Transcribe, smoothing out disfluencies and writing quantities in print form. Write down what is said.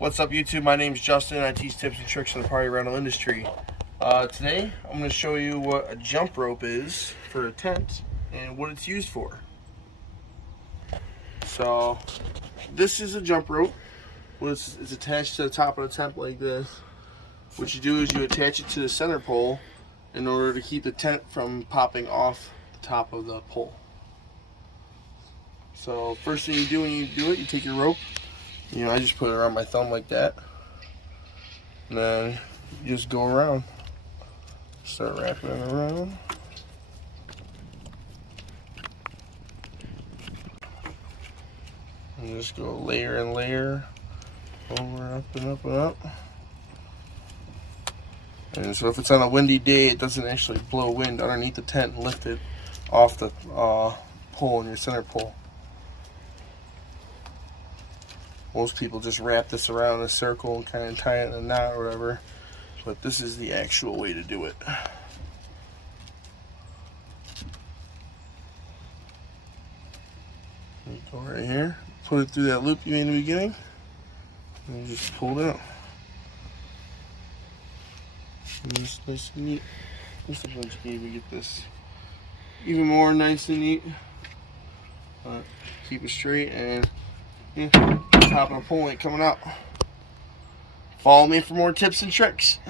What's up, YouTube? My name's Justin. I teach tips and tricks in the party rental industry. Today, I'm going to show you what a jump rope is for a tent and what it's used for. So, this is a jump rope. It's attached to the top of the tent like this. What you do is you attach it to the center pole in order to keep the tent from popping off the top of the pole. So, first thing you do when you do it, you take your rope. I just put it around my thumb like that. And then you just go around. Start wrapping it around. And just go layer and layer. Over, up and up and up. And so if it's on a windy day, it doesn't actually blow wind underneath the tent and lift it off the pole in your center pole. Most people just wrap this around in a circle and kind of tie it in a knot or whatever, but this is the actual way to do it. You go right here, put it through that loop you made in the beginning, and you just pull it out. And it's nice and neat. Sometimes you can even get this even more nice and neat. Keep it straight and top of the pole ain't coming out. Follow me for more tips and tricks.